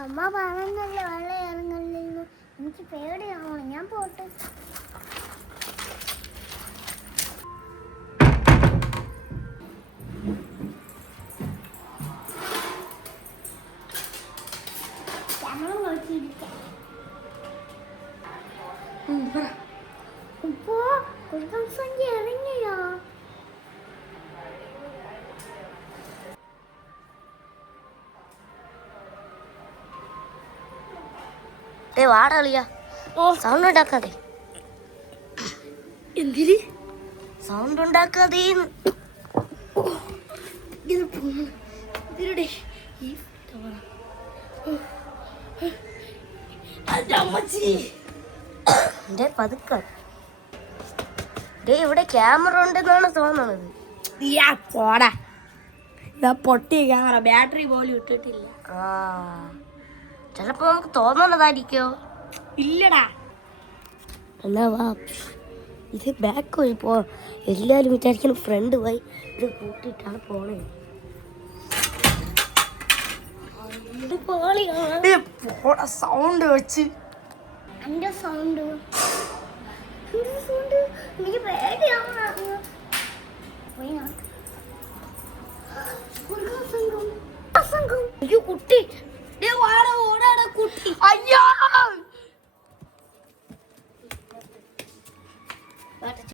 അമ്മ പറഞ്ഞല്ലേ വെള്ളം ഇറങ്ങല്ലെന്ന്. എനിക്ക് പേടിയാവണം. ഞാൻ പോട്ടെ. ഇപ്പോ കുടുംബ സംഖ്യ ഇറങ്ങിയോ? വാടളിയാ സൗണ്ട് ഉണ്ടാക്കാതെ. എന്തിന് സൗണ്ട് ഉണ്ടാക്കാതെ? പതുക്ക ഇവിടെ ക്യാമറ ഉണ്ടെന്നാണ് തോന്നുന്നത്. പോടാ, പൊട്ടിയ ക്യാമറ, ബാറ്ററി പോലും ഇട്ടിട്ടില്ല. ചിലപ്പോ നമുക്ക് തോന്നുന്നതായിരിക്കോ? ഇല്ലടാ. എന്നാ വാ, ഇത് ബാക്ക് വഴി പോ. എല്ലാരും വിചാരിക്കണം ഫ്രണ്ട് പോയി ഇത് കൂട്ടിയിട്ടാണ് പോണേ. സൗണ്ട് വെച്ച് എന്റെ സൗണ്ട് എനിക്ക് പേടിയാവുന്നു.